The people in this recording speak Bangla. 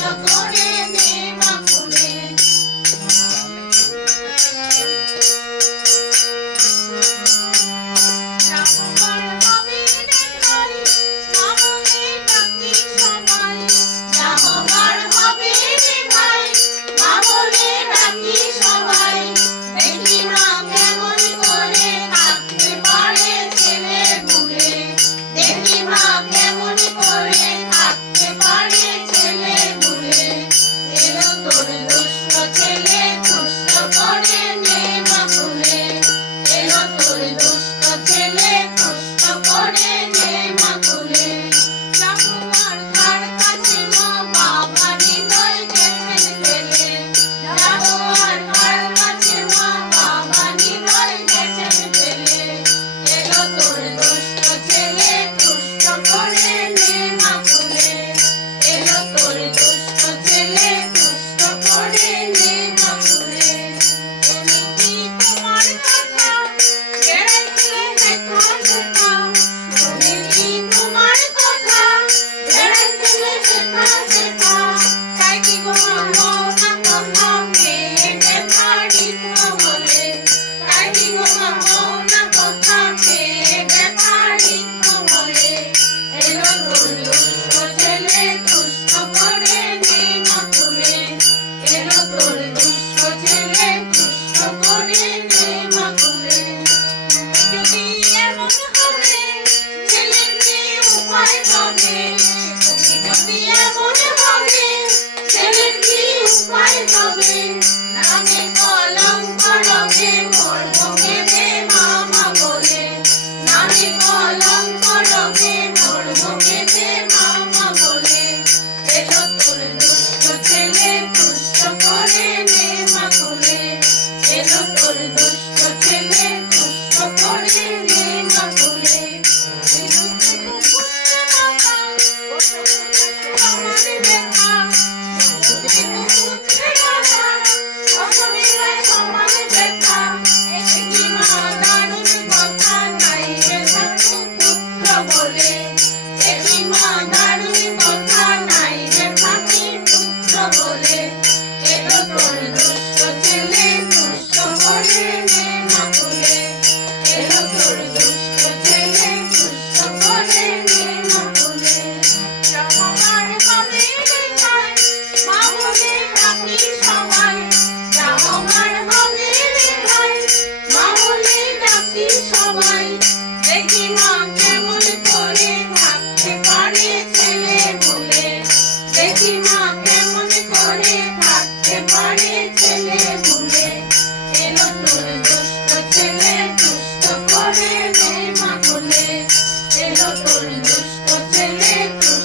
Yeah. Amen. me. আমার ব্যথা সবাই দেখি মা কেমন করে থাকতে পারে ছেলে বলে। দেখি মা কেমন করে থাকতে পারে ছেলে বলে। এলো তোর দুষ্ট ছেলে দুষ্ট করে মা বলে। এলো তোর দুষ্ট ছেলে দুষ্ট